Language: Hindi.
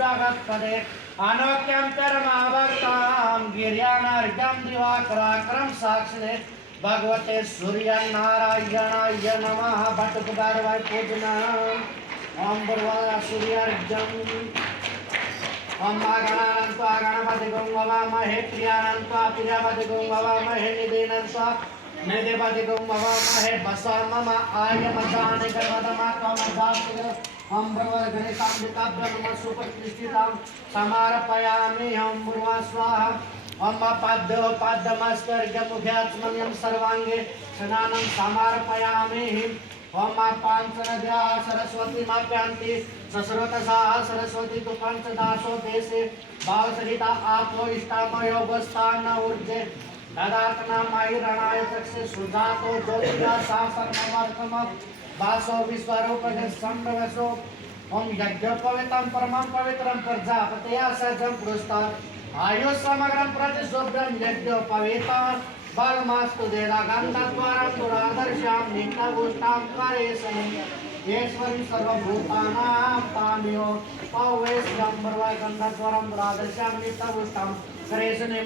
जगत्पदे अनोक्यं परमाभक्तां गिर्यानार्घ्यं दिवाकराक्रम साक्षिणे भगवते सूर्य नारायणाय नमः भटकुबारवाय पूजना ओम बरवाला सूर्यार्घ्यम ओम गणानन्त्वा गणपतिगं ववामहे प्रियानन्त्वा प्रियपतिगं ववामहे निधिनन्त्वा निधिपतिगं ववामहे बसा मम आयमदाने गणपतमात्मजास्तिगे ओम बरवाला गणेशाम्बिकाभ्यो नमः सुप्रतिष्ठितां समार्पयामि ओम बरवा स्वाहा ओम पाद्यमस्तर्घ्यमुख्यात्मन्यं सर्वांगे स्नानं समार्पयामि ओम पांचनद्या सरस्वती माप्यांति सस्रोतसा सरस्वती तु पंचदासो देशे भावसहिता आपो इष्टामयोगस्थान ऊर्जे ददातना मायि रणाय चक्षे सुजातो ज्योतिया सासर्मर्थम वासो विश्वरूपे संभवसो ओम यज्ञोपवितं परमं पवित्रं प्रजापतया सजं पुरस्तात् आयु समग्रं प्रतिशुभ्रं यज्ञोपवितं बलमास्तु देदा गन्धद्वारं दुरादर्शां नित्यगुष्टां करेशनं ईश्वरी सर्वभूतानां ताम्यो पवेश्वरं गन्धद्वारं दुरादर्शां नित्यगुष्टां करेशनं